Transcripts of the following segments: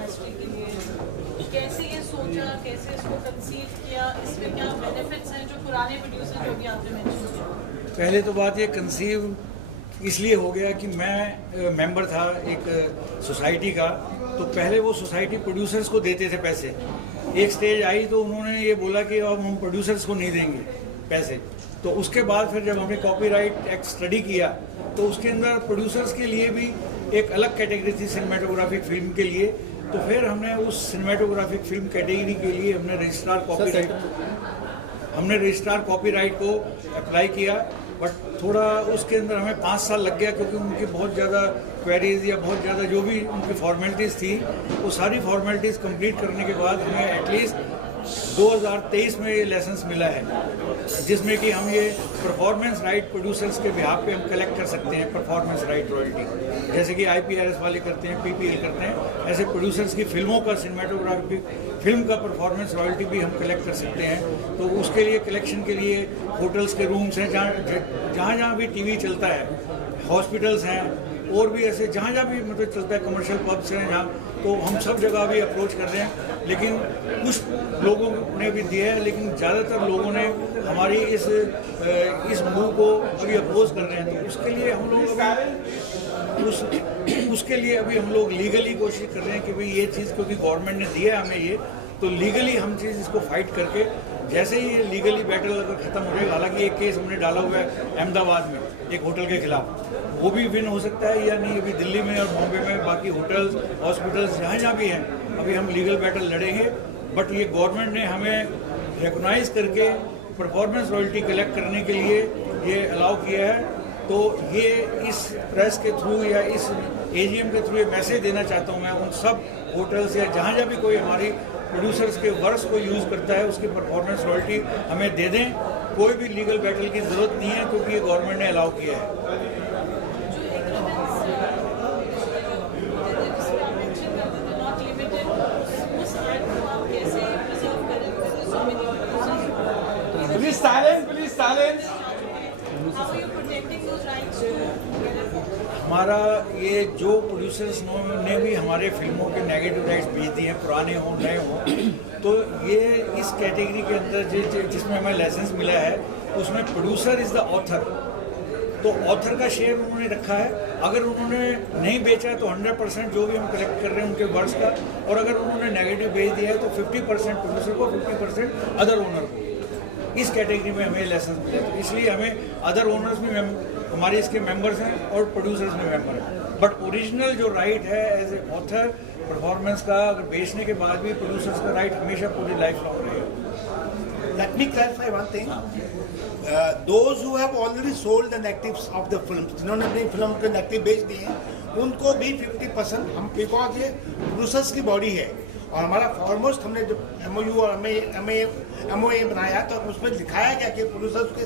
Industry के लिए, कैसे ये सोचा, कैसे इसको कंसीव किया, इसमें क्या बेनिफिट्स हैं जो पुराने प्रोड्यूसर जो भी आपने मेंशन किया? पहले तो बात ये कंसीव इसलिए हो गया कि मैं मेंबर था एक सोसाइटी का, तो पहले वो सोसाइटी प्रोड्यूसर्स को देते थे पैसे। एक स्टेज आई तो उन्होंने ये बोला कि अब हम प्रोड्यूसर्स को नहीं देंगे पैसे। तो उसके बाद फिर जब हमने कॉपीराइट एक्ट स्टडी किया तो उसके अंदर प्रोड्यूसर्स के लिए भी एक अलग कैटेगरी थी सिनेमेटोग्राफिक फिल्म के लिए। तो फिर हमने उस सिनेमेटोग्राफिक फिल्म कैटेगरी के लिए हमने रजिस्ट्रार कॉपीराइट को अप्लाई किया। बट थोड़ा उसके अंदर हमें 5 साल लग गया, क्योंकि उनकी बहुत ज़्यादा क्वेरीज या बहुत ज़्यादा जो भी उनकी फॉर्मेलिटीज़ थी वो सारी फॉर्मेलिटीज़ कंप्लीट करने के बाद हमें एटलीस्ट 2023 में ये लाइसेंस मिला है, जिसमें कि हम ये परफॉर्मेंस राइट प्रोड्यूसर्स के बिहाफ पे हम कलेक्ट कर सकते हैं परफॉर्मेंस राइट रॉयल्टी, जैसे कि IPRS वाले करते हैं, PPL करते हैं। ऐसे प्रोड्यूसर्स की फिल्मों का सिनेमेटोग्राफी फिल्म का परफॉर्मेंस रॉयल्टी भी हम कलेक्ट कर सकते हैं। तो उसके लिए कलेक्शन के लिए होटल्स के रूम्स हैं, जहाँ भी TV चलता है, हॉस्पिटल्स हैं, और भी ऐसे जहाँ भी मतलब चलता है, कमर्शियल पब्स हैं जहाँ, तो हम सब जगह भी अप्रोच कर रहे हैं। लेकिन कुछ लोगों ने भी दिया है, लेकिन ज़्यादातर लोगों ने हमारी इस मूव को अभी अपोज कर रहे हैं। तो उसके लिए हम लोग अभी हम लोग लीगली कोशिश कर रहे हैं कि भाई ये चीज़, क्योंकि गवर्नमेंट ने दिया है हमें ये, तो लीगली हम चीज़ इसको फाइट करके जैसे ही ये लीगली बैटल अगर ख़त्म हो जाएगा। हालांकि एक केस हमने डाला हुआ है अहमदाबाद में एक होटल के खिलाफ, वो भी विन हो सकता है या नहीं, अभी दिल्ली में और बॉम्बे में, बाकी होटल्स हॉस्पिटल्स जहाँ भी हैं, अभी हम लीगल बैटल लड़ेंगे। बट ये गवर्नमेंट ने हमें रिकॉग्नाइज करके परफॉर्मेंस रॉयल्टी कलेक्ट करने के लिए ये अलाउ किया है। तो ये इस प्रेस के थ्रू या इस AGM के थ्रू ये मैसेज देना चाहता हूँ मैं उन सब होटल्स या जहाँ भी कोई हमारी प्रोड्यूसर्स के वर्क्स को यूज़ करता है, उसकी परफॉर्मेंस रॉयल्टी हमें दे दें। कोई भी लीगल बैटल की ज़रूरत नहीं है, क्योंकि ये गवर्नमेंट ने अलाउ किया है। Please silence, please silence. How are you protecting those rights to हमारा ये जो प्रोड्यूसर्स ने भी हमारे फिल्मों के नेगेटिव राइट्स भेज दिए हैं, पुराने हों नए हों, तो ये इस कैटेगरी के अंदर जिसमें हमें लाइसेंस मिला है उसमें प्रोड्यूसर इज़ द ऑथर। तो ऑथर का शेयर उन्होंने रखा है। अगर उन्होंने नहीं बेचा तो 100% जो भी हम कलेक्ट कर रहे हैं उनके वर्क्स का, और अगर उन्होंने नेगेटिव भेज दिया है तो 50% प्रोड्यूसर को, 50% अदर ओनर को। इस कैटेगरी में हमें लाइसेंस मिला, तो इसलिए हमें अदर ओनर्स भी हमारे इसके मेंबर्स हैं और प्रोड्यूसर्स में मेंबर हैं। बट ओरिजिनल जो राइट है एज ए ऑथर परफॉर्मेंस का, अगर बेचने के बाद भी प्रोड्यूसर्स का राइट हमेशा पूरी लाइफ लॉन्ग रहेगा। Let me clarify one thing. Those who have already sold the negatives of the films, जिन्होंने अपनी फिल्म के नेगेटिव बेच दिए हैं, उनको भी 50% हम, बिकॉज ये प्रोड्यूसर्स की बॉडी है और हमारा फॉरमोस्ट हमने जो MOU और MOA बनाया तो उसमें दिखाया गया कि प्रोड्यूसर्स के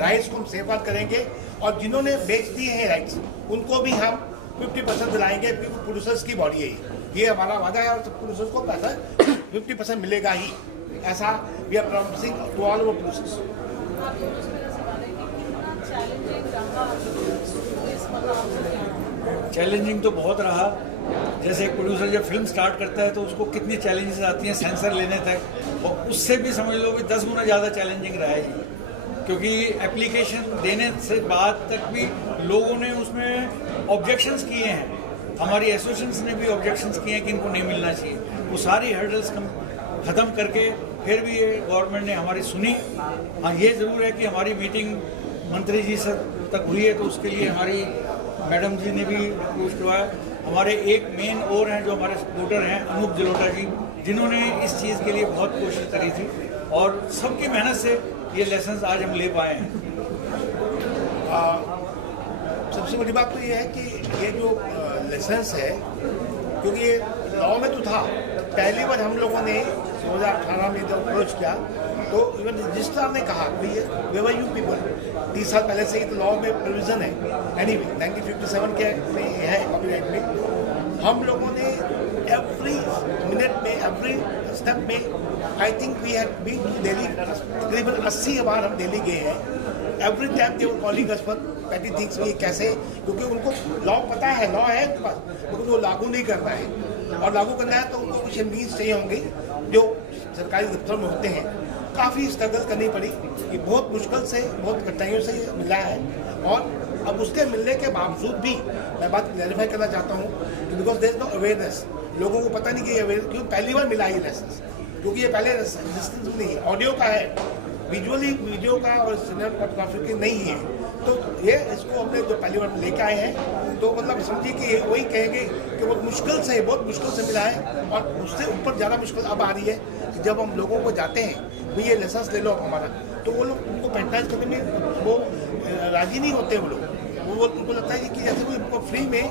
राइट्स को हम सेफगार्ड करेंगे, और जिन्होंने बेच दिए हैं राइट्स उनको भी हम 50% दिलाएंगे, क्योंकि प्रोड्यूसर्स की बॉडी है ये हमारा वादा है, और प्रोड्यूसर्स को पैसा 50% मिलेगा ही, ऐसा we are promising to all over producers. Challenging तो बहुत रहा। जैसे एक प्रोड्यूसर जब फिल्म स्टार्ट करता है तो उसको कितनी चैलेंजेस आती हैं सेंसर लेने तक, और उससे भी समझ लो कि 10 गुना ज़्यादा चैलेंजिंग रहा है ये, क्योंकि एप्लीकेशन देने से बाद तक भी लोगों ने उसमें ऑब्जेक्शंस किए हैं, हमारी एसोसिएशंस ने भी ऑब्जेक्शंस किए हैं कि इनको नहीं मिलना चाहिए। वो सारी हर्डल्स ख़त्म करके फिर भी ये गवर्नमेंट ने हमारी सुनी। हाँ, ये ज़रूर है कि हमारी मीटिंग मंत्री जी से तक हुई है, तो उसके लिए हमारी मैडम जी ने भी अप्रोच करवाया। हमारे एक मेन और हैं जो हमारे सपोर्टर हैं, अनूप जलोटा जी, जिन्होंने इस चीज़ के लिए बहुत कोशिश करी थी, और सबकी मेहनत से ये लाइसेंस आज हम ले पाए हैं। सबसे बड़ी बात तो ये है कि ये जो लाइसेंस है, क्योंकि ये लॉ में तो था, पहली बार हम लोगों ने 2018 में जब अप्रोच किया तो इवन रजिस्ट्रार ने कहा वेवर यू पीपल 30 साल पहले से ही तो लॉ में प्रोविजन है, एनीवे 1957 के में है कॉपीराइट में। हम लोगों ने एवरी मिनट में, एवरी स्टेप में, I think we had been to Delhi, तकरीबन 80 बार हम दिल्ली गए हैं। Every time they were calling us for petty things, ये कैसे, क्योंकि उनको लॉ पता है, लॉ है उनके पास, लेकिन वो लागू नहीं कर रहा है। और लागू करना है तो उनको कुछ मीन्स चाहिए होंगे जो सरकारी दफ्तर में होते हैं। काफ़ी स्ट्रगल करनी पड़ी, ये बहुत मुश्किल से, बहुत कठिनाइयों से ये मिला है। और अब उसके मिलने के बावजूद भी मैं बात क्लैरिफाई करना चाहता हूँ, because there is no awareness. लोगों को पता नहीं कि ये क्यों पहली बार मिला ये लाइसेंस, क्योंकि ये पहले रेजिस्टेंस नहीं है, ऑडियो का है, विजुअली वीडियो का और सिनेमाटोग्राफी की नहीं है। तो ये इसको हमने जो पहली बार लेके आए हैं, तो मतलब समझिए कि वही कहेंगे कि बहुत मुश्किल से मिला है। और उससे ऊपर ज़्यादा मुश्किल अब आ रही है कि जब हम लोगों को जाते हैं भाई ये लाइसेंस ले लो आप हमारा, तो वो लोग उनको पैंटाइज करने में वो राजी नहीं होते। वो लोग वो उनको लगता है कि जैसे कोई उनको फ्री में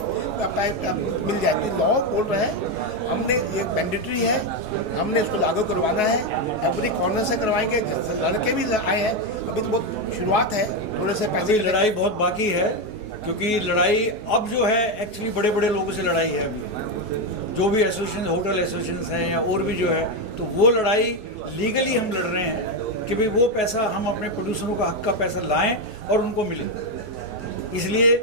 मिल जाए। तो लॉ बोल रहा है हमने ये मैंडेटरी है, हमने इसको लागू करवाना है, एवरी कॉर्नर से करवाएंगे। लड़के भी आए हैं, अभी तो बहुत शुरुआत है, थोड़े से पैसे। लड़ाई बहुत बाकी है, क्योंकि लड़ाई अब जो है एक्चुअली बड़े बड़े लोगों से लड़ाई है अभी, जो भी एसोसिएशन, होटल एसोसिएशन हैं या और भी जो है, तो वो लड़ाई लीगली हम लड़ रहे हैं कि भाई वो पैसा हम अपने प्रोड्यूसरों का हक का पैसा लाएं और उनको मिले। इसलिए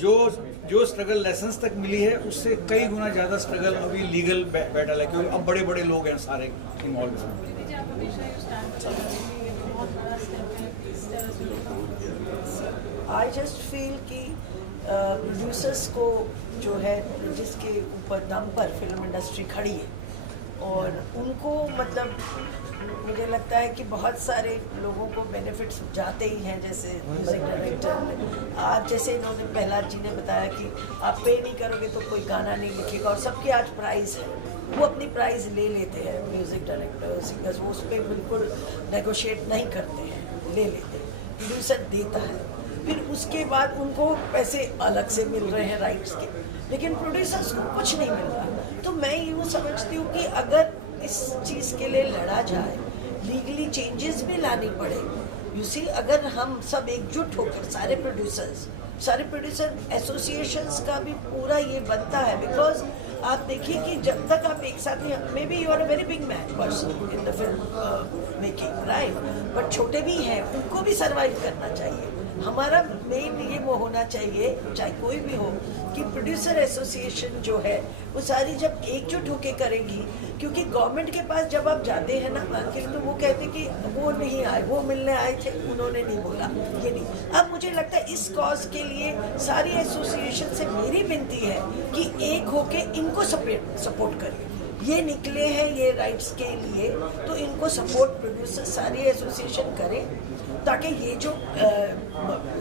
जो स्ट्रगल लाइसेंस तक मिली है उससे कई गुना ज़्यादा स्ट्रगल अभी लीगल बैटल है, क्योंकि अब बड़े बड़े लोग हैं सारे इन्वॉल्व। आई जस्ट फील कि प्रोड्यूसर्स को जो है जिसके ऊपर दम पर फिल्म इंडस्ट्री खड़ी है, और उनको मतलब मुझे लगता है कि बहुत सारे लोगों को बेनिफिट्स जाते ही हैं। जैसे म्यूजिक डायरेक्टर आज जैसे इन्होंने प्रहलाद जी ने बताया कि आप पे नहीं करोगे तो कोई गाना नहीं लिखेगा, और सबके आज प्राइज़ है, वो अपनी प्राइज़ ले लेते हैं। म्यूज़िक डायरेक्टर, सिंगर्स वो उस पर बिल्कुल नेगोशिएट नहीं करते हैं, ले लेते हैं, प्रोड्यूसर देता है, फिर उसके बाद उनको पैसे अलग से मिल रहे हैं राइट्स के, लेकिन प्रोड्यूसर्स को कुछ नहीं मिल रहा। तो मैं यूँ समझती हूँ कि अगर इस चीज़ के लिए लड़ा जाए, लीगली चेंजेस भी लानी पड़े। यू सी, अगर हम सब एकजुट होकर सारे प्रोड्यूसर एसोसिएशंस का भी पूरा ये बनता है, बिकॉज आप देखिए कि जब तक आप एक साथ नहीं, maybe you are a very big man person in the film making, right, but छोटे भी हैं, उनको भी सर्वाइव करना चाहिए। हमारा मेन ये वो होना चाहिए, चाहे कोई भी हो, कि प्रोड्यूसर एसोसिएशन जो है वो सारी जब एकजुट होके करेंगी, क्योंकि गवर्नमेंट के पास जब आप जाते हैं ना अंकिल, तो वो कहते कि वो नहीं आए, वो मिलने आए थे, उन्होंने नहीं बोला, ये नहीं। अब मुझे लगता है इस कॉज के लिए सारी एसोसिएशन से मेरी विनती है कि एक होके इनको सपोर्ट करें। ये निकले हैं ये राइट्स के लिए, तो इनको सपोर्ट प्रोड्यूसर सारी एसोसिएशन करें, ताकि ये जो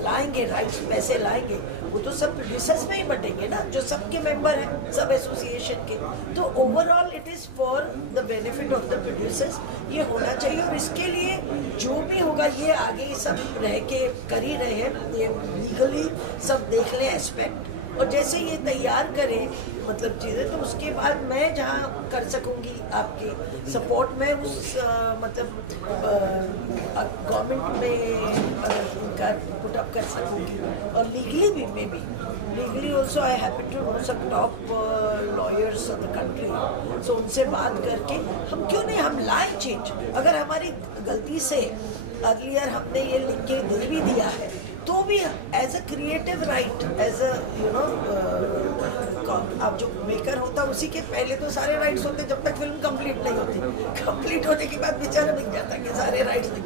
लाएंगे राइट्स, पैसे लाएंगे, वो तो सब प्रोड्यूसर्स में ही बटेंगे ना, जो सबके मेंबर हैं सब एसोसिएशन के। तो overall it is for the benefit of the producers, ये होना चाहिए। और इसके लिए जो भी होगा, ये आगे सब रह के कर ही रहे हैं, ये लीगली सब देख लें एस्पेक्ट, और जैसे ये तैयार करें मतलब चीज़ें, तो उसके बाद मैं जहाँ कर सकूँगी आपकी सपोर्ट में उस मतलब गवर्नमेंट में उनका पुट अप कर सकूँगी, और लीगली भी maybe legally also I happen to know some top lawyers of the country, so उनसे बात करके हम क्यों नहीं हम लाएं चेंज। अगर हमारी गलती से अर्लियर हमने ये लिख के दे भी दिया है, तो भी as a creative right, as a you know, अब जो मेकर होता उसी के पहले तो सारे राइट्स होते जब तक फिल्म कंप्लीट नहीं होती, कंप्लीट होने के बाद बेचारा बिक जाता कि सारे राइट्स नहीं,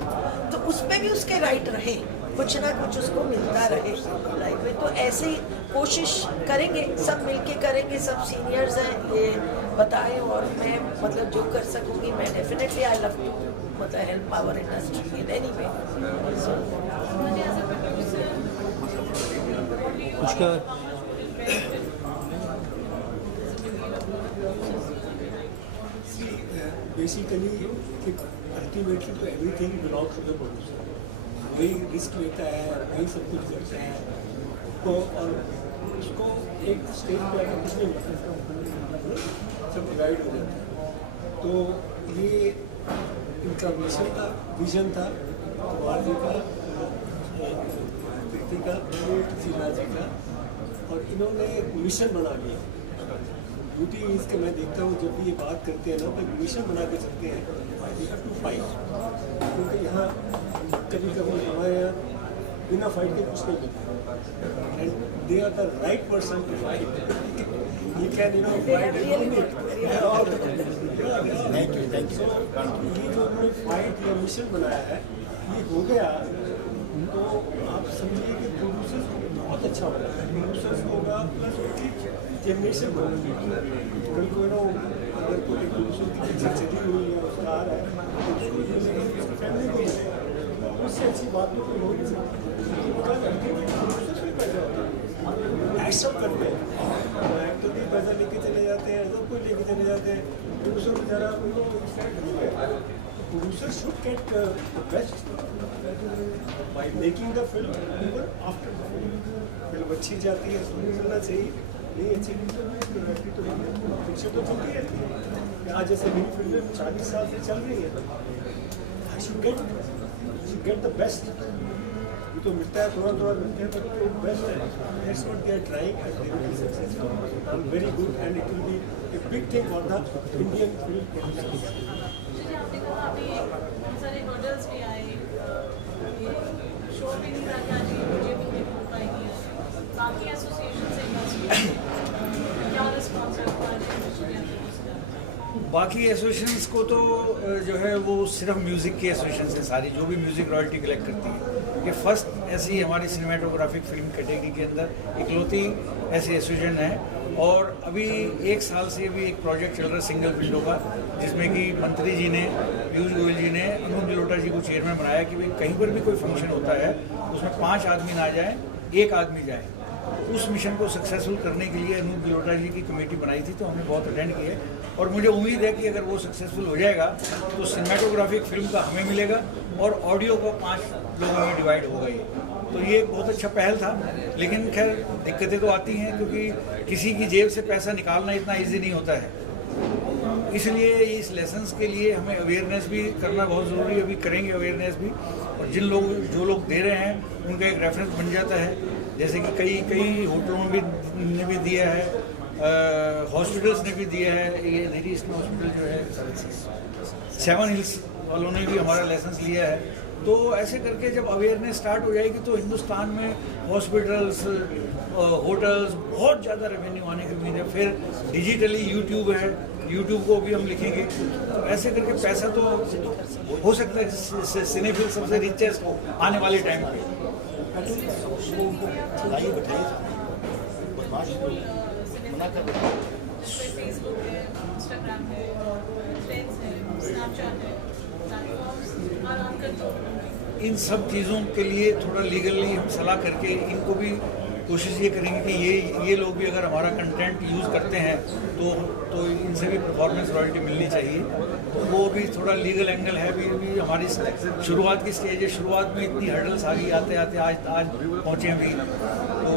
तो उस पर भी उसके राइट रहे, कुछ ना कुछ उसको मिलता रहे लाइफ में। तो ऐसे ही कोशिश करेंगे, सब मिलके करेंगे, सब सीनियर्स हैं ये बताएं, और मैं मतलब जो कर सकूँगी मैं डेफिनेटली आई लव टू मतलब help our industry in any way. Basically ultimately तो everything belongs to the producer, वही रिस्क लेता है, वही सब कुछ करता है तो, और उसको एक स्टेज पे आकर कुछ नहीं मिलता, सब डिवाइड हो जाता है। तो ये इनका मिशन था, विजन था भारती का, व्यक्ति का, श्रीनाथ जी का, और इन्होंने एक मिशन बना लिया। ब्यूटी इज के मैं देखता हूँ जब भी ये बात करते हैं ना, तो मिशन बना के चलते हैं, वी हैव टू फाइट। क्योंकि यहाँ कभी कभी हमारे यहाँ बिना फाइट के कुछ नहीं मिलता and they are the right person to fight you can you know fight thank you so ये जो उन्होंने फाइट या मिशन बनाया है ये हो गया तो आप समझिए कि प्रोड्यूसर्स बहुत अच्छा होगा प्रोड्यूसर्स होगा प्लस उनकी जनरेशन होगी कल को नो अगर कोई प्रोड्यूसर की पिक्चर चली हुई है उसका आ रहा है तो उसको मिलेगा उसकी फैमिली को मिलेगा उससे अच्छी बात तो कोई हो नहीं सकती प्रोड्यूसर्स भी पैसा होता है एक्शन करते हैं एक्टर भी पैसा लेके चले जाते हैं सब कुछ लेके चले जाते हैं प्रोड्यूसर बेचारा producer should get the best by making the film even after film अच्छी जाती है उसमें मिलना चाहिए नहीं अच्छी पिक्चर तो चलती रहती है आज जैसे मेरी फिल्में 40 साल से चल रही है I should get the best ये तो मिलता है थोड़ा थोड़ा मिलते हैं but तो best है that's what they are trying and they will be successful and very good and it will be a big thing for the Indian film producers आपने कहा अभी बहुत सारे हर्डल्स भी आए ये शो भी नहीं था क्या जी मुझे भी नहीं हो पाएगी बाकी एसोसिएशन से इंडस्ट्री क्या रिस्पॉन्स है बाकी एसोसिएशंस को तो जो है वो सिर्फ म्यूज़िक की एसोसिएशन है सारी जो भी म्यूज़िक रॉयल्टी कलेक्ट करती है ये फर्स्ट ऐसी हमारी सिनेमाटोग्राफिक फिल्म कैटेगरी के अंदर इकलौती ऐसी एसोसिएशन है और अभी 1 साल से भी एक प्रोजेक्ट चल रहा है सिंगल विंडो का जिसमें कि मंत्री जी ने पीयूष गोयल जी ने अनूप जलोटा जी को चेयरमैन बनाया कि भाई कहीं पर भी कोई फंक्शन होता है उसमें 5 आदमी ना जाए 1 आदमी जाए उस मिशन को सक्सेसफुल करने के लिए अनूप जलोटा जी की कमेटी बनाई थी तो हमने बहुत अटेंड किया है और मुझे उम्मीद है कि अगर वो सक्सेसफुल हो जाएगा तो सिनेमाटोग्राफिक फिल्म का हमें मिलेगा और ऑडियो को 5 लोगों में डिवाइड होगा ये तो ये बहुत अच्छा पहल था लेकिन खैर दिक्कतें तो आती हैं क्योंकि किसी की जेब से पैसा निकालना इतना ईजी नहीं होता है इसलिए इस लेसन्स के लिए हमें अवेयरनेस भी करना बहुत ज़रूरी है अभी करेंगे अवेयरनेस भी और जो लोग दे रहे हैं उनका एक रेफरेंस बन जाता है जैसे कि कई होटलों में भी ने भी दिया है हॉस्पिटल्स ने भी दिया है ये दिल्ली ईस्ट हॉस्पिटल जो है 7 हिल्स वालों ने भी हमारा लाइसेंस लिया है तो ऐसे करके जब अवेयरनेस स्टार्ट हो जाएगी तो हिंदुस्तान में हॉस्पिटल्स होटल्स बहुत ज़्यादा रेवेन्यू आने की उम्मीद है फिर डिजिटली यूट्यूब है यूट्यूब को भी हम लिखेंगे तो ऐसे करके पैसा तो हो सकता है सिनेफिल सबसे रिचेस्ट आने वाले टाइम पे फेसबुक है इंस्टाग्राम है थ्रेड्स है स्नैपचैट है प्लेटफॉर्म्स आराम करते इन सब चीज़ों के लिए थोड़ा लीगली हम सलाह करके इनको भी कोशिश ये करेंगे कि ये लोग भी अगर हमारा कंटेंट यूज़ करते हैं तो इनसे भी परफॉर्मेंस रॉयल्टी मिलनी चाहिए तो वो भी थोड़ा लीगल एंगल है भी हमारी शुरुआत की स्टेज है शुरुआत में इतनी हर्डल्स आ गई आते आते आज पहुँचे अभी तो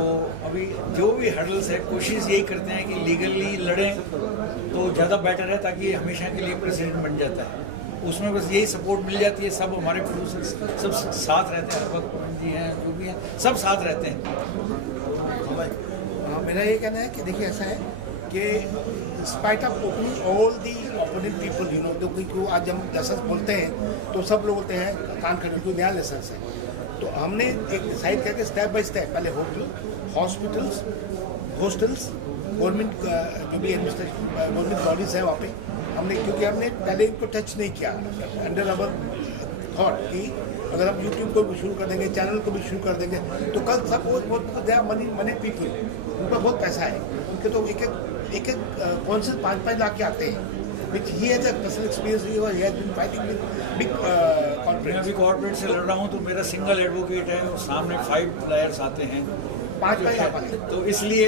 अभी जो भी हर्डल्स है कोशिश यही करते हैं कि लीगली लड़ें तो ज़्यादा बेटर है ताकि हमेशा के लिए प्रेसिडेंट बन जाता है उसमें बस यही सपोर्ट मिल जाती है सब हमारे प्रोड्यूसर्स सब साथ रहते हैं हर वक्त जी हैं जो भी हैं सब साथ रहते हैं मेरा ये कहना है कि देखिए ऐसा है कि spite of opening all the opponent people you know क्योंकि आज हम लाइसेंस बोलते हैं तो सब लोग बोलते हैं कान खड़े कोई नया लाइसेंस है तो हमने एक डिसाइड करके स्टेप बाय स्टेप पहले होटल हॉस्पिटल्स हॉस्टल्स गवर्नमेंट जो भी एडमिनिस्ट्रेशन गवर्नमेंट बॉडीज है वहाँ पे हमने क्योंकि हमने पहले इनको टच नहीं किया अंडर अवर थॉट कि अगर हम यूट्यूब को भी शुरू कर देंगे चैनल को भी शुरू कर देंगे तो कल सब बहुत दे मनी पीपल उनका बहुत पैसा है उनके तो एक कौंसिल 5-5 लाख के आते हैं which he has a personal experience he has been fighting with big मैं अभी कॉर्पोरेट से लड़ रहा हूँ तो मेरा सिंगल एडवोकेट है और सामने 5 लायर्स आते हैं 5 लाख तो इसलिए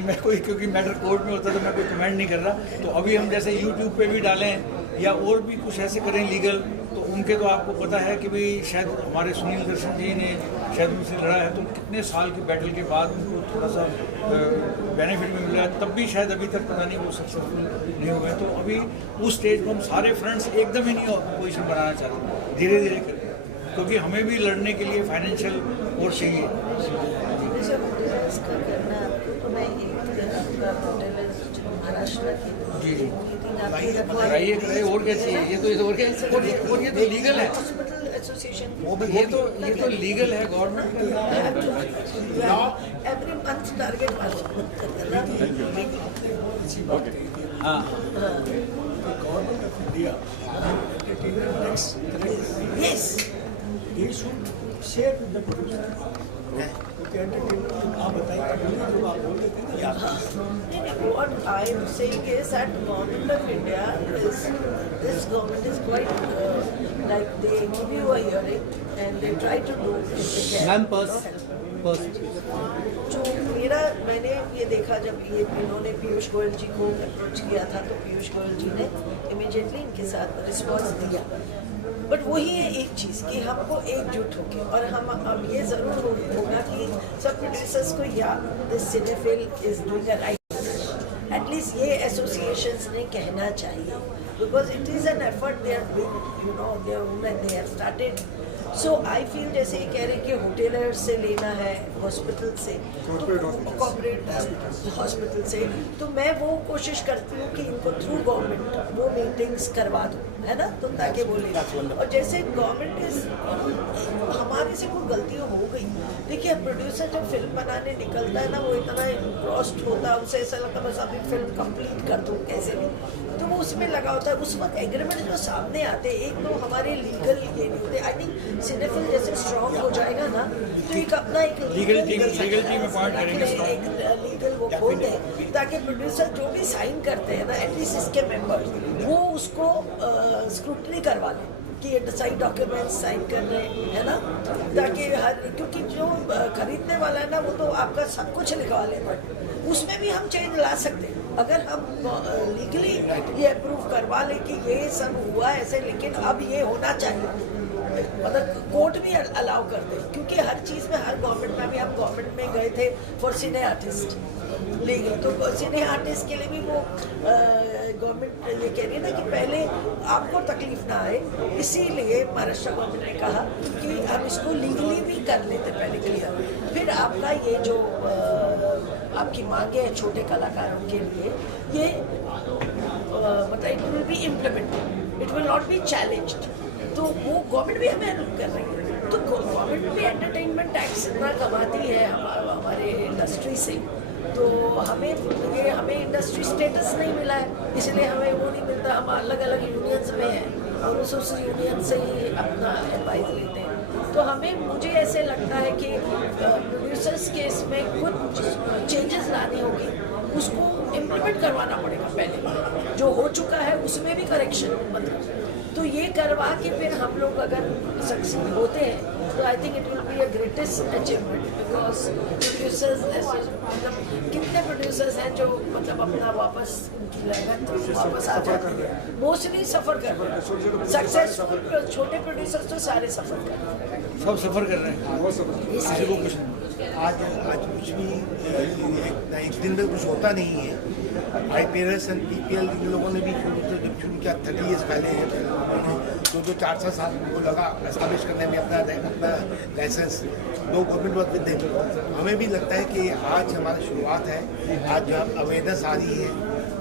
मैं कोई क्योंकि मैटर कोर्ट में होता है तो मैं कोई कमेंट नहीं कर रहा तो अभी हम जैसे यूट्यूब पे भी डालें या और भी कुछ ऐसे करें लीगल तो उनके तो आपको पता है कि भाई शायद हमारे सुनील दर्शन जी ने शायद उनसे लड़ा है तो कितने साल की बैटल के बाद उनको थोड़ा सा बेनिफिट भी मिल रहा है तब भी शायद अभी तक पता नहीं वो सक्सेसफुल नहीं हुए तो अभी उस स्टेज को हम सारे फ्रंट्स एकदम ही नहीं पोजिशन बनाना चाहते धीरे धीरे करके क्योंकि हमें भी लड़ने के लिए फाइनेंशियल और चाहिए जी जी कराइए और क्या चाहिए ये तो और ये तो लीगल है एसोसिएशन ये तो लीगल है, गवर्नमेंट एवरी मंथ टारगेट हाँ government of India entertainment tax collects. Yes They should share with the producer. क्योंकि entertainment आप बताइए जो आप बोल रहे थे ना what I am saying is that government of India is, this government is quite like they give you a hearing and they try to do if they can. Ma'am, No help. जो मैंने ये देखा जब ये इन्होंने पीयूष गोयल जी को approach किया था तो पीयूष गोयल जी ने इमीडिएटली इनके साथ रिस्पॉन्स दिया, बट वही है एक चीज़ कि हमको एकजुट होके और हम अब ये ज़रूर होगा कि सब प्रोड्यूसर्स को या this cinephile is doing a right, at least ये एसोसिएशंस ने कहना चाहिए, because it is an effort they are doing, you know they have started. So I feel जैसे ये कह रहे हैं कि होटेलर से लेना है, हॉस्पिटल से, कॉर्पोरेट हॉस्पिटल से, तो मैं वो कोशिश करती हूँ कि इनको थ्रू गवर्नमेंट वो मीटिंग्स करवा दूँ, है ना, तो ताकि वो ले. और जैसे गवर्नमेंट इज हमारे से कोई गलतियाँ हो गई, देखिए प्रोड्यूसर जब फिल्म बनाने निकलता है ना वो इतना इंट्रोस्ट होता है, उसे ऐसा लगता है बस अभी फिल्म कंप्लीट कर दूँ कैसे भी, तो वो उसमें लगा होता है. उस वक्त एग्रीमेंट जो सामने आते हैं, एक तो हमारे लीगल ये नहीं होते. आई थिंक सिनेफिल जैसे स्ट्रॉन्ग हो जाएगा ना तो एक अपना एक लीगल में पॉइंट करेंगे, एक लीगल वो खोल दें ताकि प्रोड्यूसर जो भी साइन करते हैं ना एटलीस्ट इसके मेंबर्स वो उसको स्क्रूटनी करवा लें कि ये सही डॉक्यूमेंट्स साइन कर रहे हैं, है ना, ताकि हर, क्योंकि जो खरीदने वाला है ना वो तो आपका सब कुछ लिखवा लेगा, उसमें भी हम चेंज ला सकते हैं अगर हम लीगली ये अप्रूव करवा लें कि ये सब हुआ ऐसे, लेकिन अब ये होना चाहिए, मतलब कोर्ट भी अलाउ कर दे, क्योंकि हर चीज़ में हर गवर्नमेंट में भी हम गवर्नमेंट में गए थे फॉर सिने आर्टिस्ट लीगल, तो सिने आर्टिस्ट के लिए भी वो गवर्नमेंट ये कह रही है ना कि पहले आपको तकलीफ ना आए, इसीलिए महाराष्ट्र गवर्नमेंट ने कहा कि हम इसको लीगली भी कर लेते पहले क्लियर, फिर आपका ये जो आपकी मांगे हैं छोटे कलाकारों के लिए ये मतलब it will be implemented, it will not be challenged, तो वो गवर्नमेंट भी हमें हेल्प कर रही है. तो गवर्नमेंट भी एंटरटेनमेंट टैक्स इतना कमाती है हमारे इंडस्ट्री से, तो हमें इंडस्ट्री स्टेटस नहीं मिला है, इसलिए हमें वो नहीं मिलता. हम अलग अलग यूनियंस में हैं और उस यूनियन से ही अपना एडवाइस लेते हैं. तो मुझे ऐसे लगता है कि प्रोड्यूसर्स के इसमें कुछ चेंजेस लानी होगी, उसको इम्प्लीमेंट करवाना पड़ेगा. पहले जो हो चुका है उसमें भी करेक्शन, मतलब तो ये करवा के फिर हम लोग अगर सक्सीड होते हैं तो I think it will be a greatest achievement, because producers मतलब कितने प्रोड्यूसर्स हैं जो मतलब अपना वापस उनकी लागत वापस आ जाती है, मोस्टली सफ़र कर रहे हैं. सक्सेसफुल छोटे प्रोड्यूसर्स तो सारे सफ़र कर रहे हैं, सब सफ़र कर रहे हैं, किसी को कुछ नहीं. आज कुछ भी एक दिन में कुछ होता नहीं है. IPRS एंड PPL इन लोगों ने भी शुरू किया 30 ईयर्स पहले, जो 400 साल को लगा एस्टैब्लिश करने में अपना लाइसेंस. दो गवर्नमेंट वर्क विद देम. हमें भी लगता है कि आज हमारी शुरुआत है, आज अवेयरनेस आ रही है,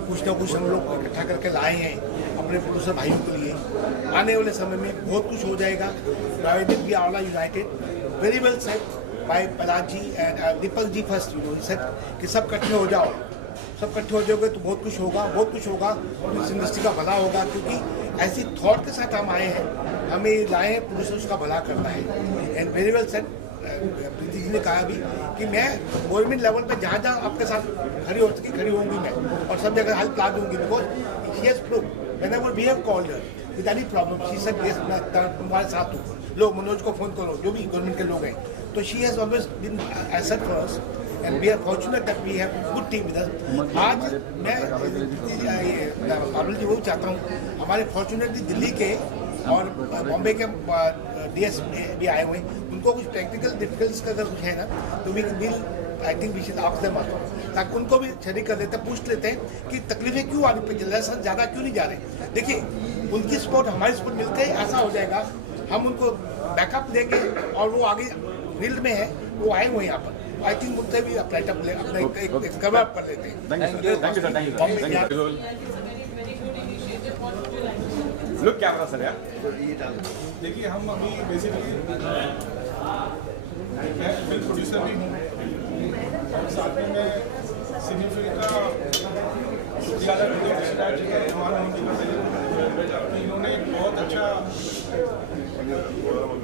कुछ ना कुछ हम लोग इकट्ठा करके लाए हैं अपने प्रोड्यूसर भाइयों के लिए. आने वाले समय में बहुत कुछ हो जाएगा. प्राइवेट भी आला united very well set by Palash ji and Deepak ji first, you know set कि सब इकट्ठे हो जाओ, सब इकट्ठे हो जाओगे तो बहुत कुछ होगा, बहुत कुछ होगा, इस इंडस्ट्री का भला होगा. क्योंकि ऐसी थॉट के साथ हम आए हैं, हमें लाए हैं प्रोड्यूसर्स का भला करना है. And very well set Preeti ji ने कहा भी कि मैं गवर्नमेंट लेवल पे जहाँ जहाँ आपके साथ खड़ी हो सकी खड़ी होंगी मैं, और सब जगह हेल्प ला दूंगी. Because she has prove whenever we have called her with any problem she said yes मैं तुम्हारे साथ हूँ, लो मनोज को फ़ोन करो, जो भी गवर्नमेंट के लोग हैं. तो she has always been asset for us and we are fortunate that we have good team with us. आज मैं बाबुल जी वही चाहता हूँ, हमारे फॉर्चुनेटली दिल्ली के और बॉम्बे के DS भी आए हुए हैं, उनको कुछ टेक्निकल डिफिकल्टीज का अगर कुछ है ना तो we will I think we should ask them also, ताकि उनको भी शरीक कर देते हैं, पूछ लेते हैं कि तकलीफें क्यों आ रही है, लाइसेंस ज़्यादा क्यों नहीं जा रहे. देखिए उनकी सपोर्ट हमारी सपोर्ट मिलकर ही ऐसा हो जाएगा, हम उनको बैकअप देंगे और वो आगे फील्ड में है, वो आए हुए हैं यहाँ पर. आई थिंक मुझसे भी अपना एक कवर अप कर लेते हैं. Thank you, sir. Thank you, sir. Thank you. I think it's a very good initiative. What would you like to say? Look camera sir, yeah. देखिए हम अभी बेसिकली मैं फिल्म प्रोड्यूसर भी हूँ और साथ में मैं सिनी फिल्म का शुक्रिया अदा करते हैं ऋषिराज जी का रहमान उनकी वजह कि इन्होंने एक बहुत अच्छा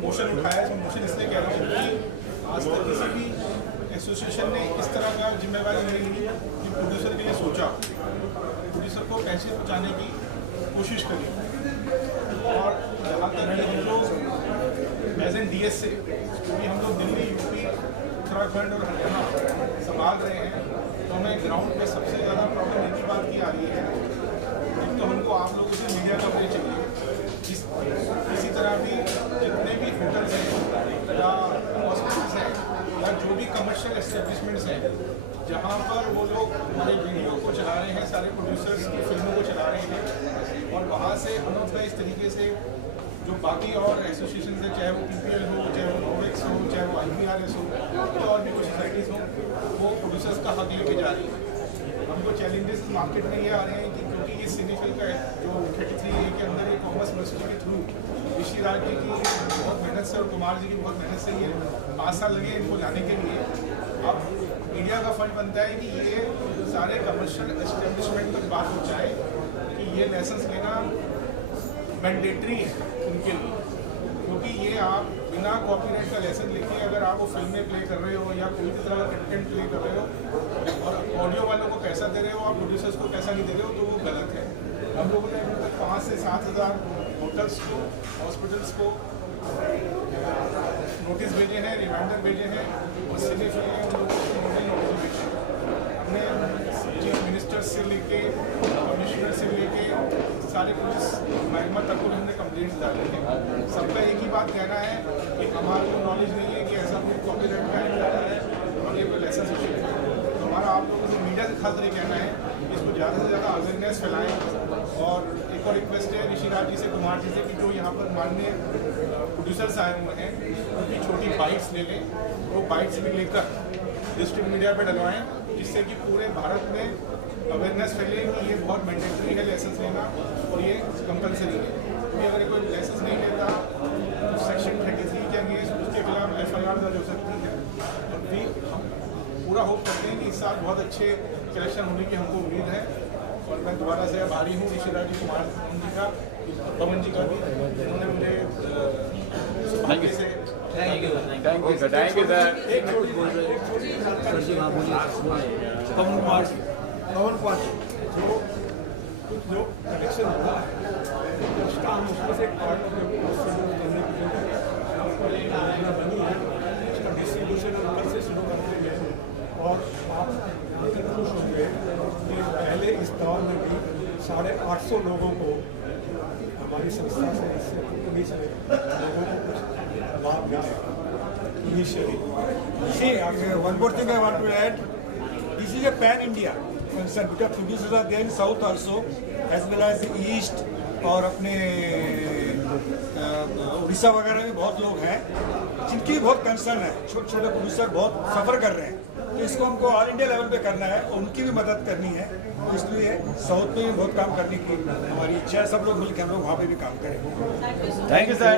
मोशन उठाया है। मोशन इसलिए कह रहा हूँ कि आज तक किसी भी एसोसिएशन ने इस तरह का जिम्मेवारी नहीं ली कि प्रोड्यूसर के लिए सोचा, प्रोड्यूसर को पैसे पहुँचाने की कोशिश करी। और जहाँ तक कि हम लोग एज एन DSA से क्योंकि हम लोग दिल्ली, यूपी, उत्तराखंड और हरियाणा संभाल रहे हैं, तो हमें ग्राउंड पे सबसे ज़्यादा प्रॉब्लम इनकी बात की आ रही है। एक तो हमको आप लोगों से मीडिया कवरेज चाहिए, इसी तरह भी जितने भी होटल्स हैं या हॉस्पिटल्स हैं या जो भी कमर्शियल एस्टेब्लिशमेंट्स हैं जहाँ पर वो लोग हमारे वीडियो को चला रहे हैं, सारे प्रोड्यूसर्स की फिल्मों को चला रहे हैं और वहाँ से अनऑथराइज तरीके से जो बाकी और एसोसिएशन है, चाहे वो PPL हो, चाहे वो नोवेक्स हो, चाहे वो IBRS हो, तो और भी कुछ सोसाइटीज़ हो, वो प्रोड्यूसर्स का हक लेके जा रही है। हमको चैलेंजेस मार्केट में ये आ रहे हैं कि क्योंकि ये सिनी फिल्म का जो 33A के अंदर ये कॉमर्स यूनिवर्सिटी के थ्रू ऋषिराज जी की बहुत मेहनत से और कुमार जी की बहुत मेहनत से ये 5 साल लगे इनको लाने के लिए। अब मीडिया का फंड बनता है कि ये सारे कमर्शियल एस्टेब्लिशमेंट तक बात पहुँचाए कि ये लाइसेंस लेना मैंडेटरी है उनके लिए, क्योंकि ये आप बिना कॉपीराइट का लाइसेंस लेके अगर आप वो फिल्में प्ले कर रहे हो या कोई भी तरह का कंटेंट प्ले कर रहे हो और ऑडियो वालों को पैसा दे रहे हो, आप प्रोड्यूसर्स को पैसा नहीं दे रहे हो, तो वो गलत है। हम लोगों ने अभी तक 5 से 7 हज़ार होटल्स को, हॉस्पिटल्स को नोटिस भेजे हैं, रिमाइंडर भेजे हैं और सिनी फिल्में उन लोगों को नोटिस भेजे हैं। हमने चीफ मिनिस्टर से लेके कमिश्नर से लेके सारे पुलिस महकमा तक को हमने कंप्लेंट्स डाली हैं। सबका एक ही बात कहना है कि हमारे को नॉलेज नहीं है कि ऐसा कोई कॉपीराइट बैन कर रहा है और ये कोई लाइसेंस इशू है। तो हमारा आप लोगों से मीडिया से खास नहीं कहना है कि इसको ज़्यादा से ज़्यादा अवेयरनेस फैलाएँ। और एक और रिक्वेस्ट है ऋषिराज जी से, कुमार जी से कि जो यहाँ पर माननीय प्रोड्यूसर्स आए हुए हैं उनकी छोटी बाइट्स ले लें, वो बाइट्स भी लेकर डिस्ट्रिक्ट मीडिया पर डलवाएँ, जिससे कि पूरे भारत में अवेयरनेस फैले कि ये बहुत मैंडेटरी है लाइसेंस लेना और ये कंपलसरी है। क्योंकि अगर कोई लाइसेंस नहीं लेता तो सेक्शन 33 के अगेंस्ट उसके खिलाफ FIR दर्ज हो सकती है। और भी हम पूरा होप करते हैं कि इस साल बहुत अच्छे कलेक्शन होने की हमको उम्मीद है। और मैं दोबारा से आभारी हूँ ऋषिराज जी, कुमार जी का, पवन जी का भी, उन्होंने मुझे Thank you sir. से Thank you sir. पवन कुमार जी, जो कलेक्शन हुआ है उसका हम उसमें से पार्ट करने की योजना बनी है, उसका डिस्ट्रीब्यूशन कल से शुरू कर देंगे। और आप खुश होंगे कि पहले इस दौर में भी 850 लोगों को हमारी संस्था से, इससे पुलिस से लोगों को कुछ लाभ मिलेगा initially. See, one more thing I want to add. This is a pan-India concern because producers are there in South also, as well as East और अपने उड़ीसा वगैरह में बहुत लोग हैं जिनकी भी बहुत कंसर्न है। छोटे छोटे प्रोड्यूसर बहुत सफ़र कर रहे हैं, तो इसको हमको ऑल इंडिया लेवल पे करना है और उनकी भी मदद करनी है। तो इसलिए साउथ में भी बहुत काम करने की हमारी इच्छा है। सब लोग मिलकर हम लोग वहाँ पे भी काम करें। Thank you so much. Thank you sir.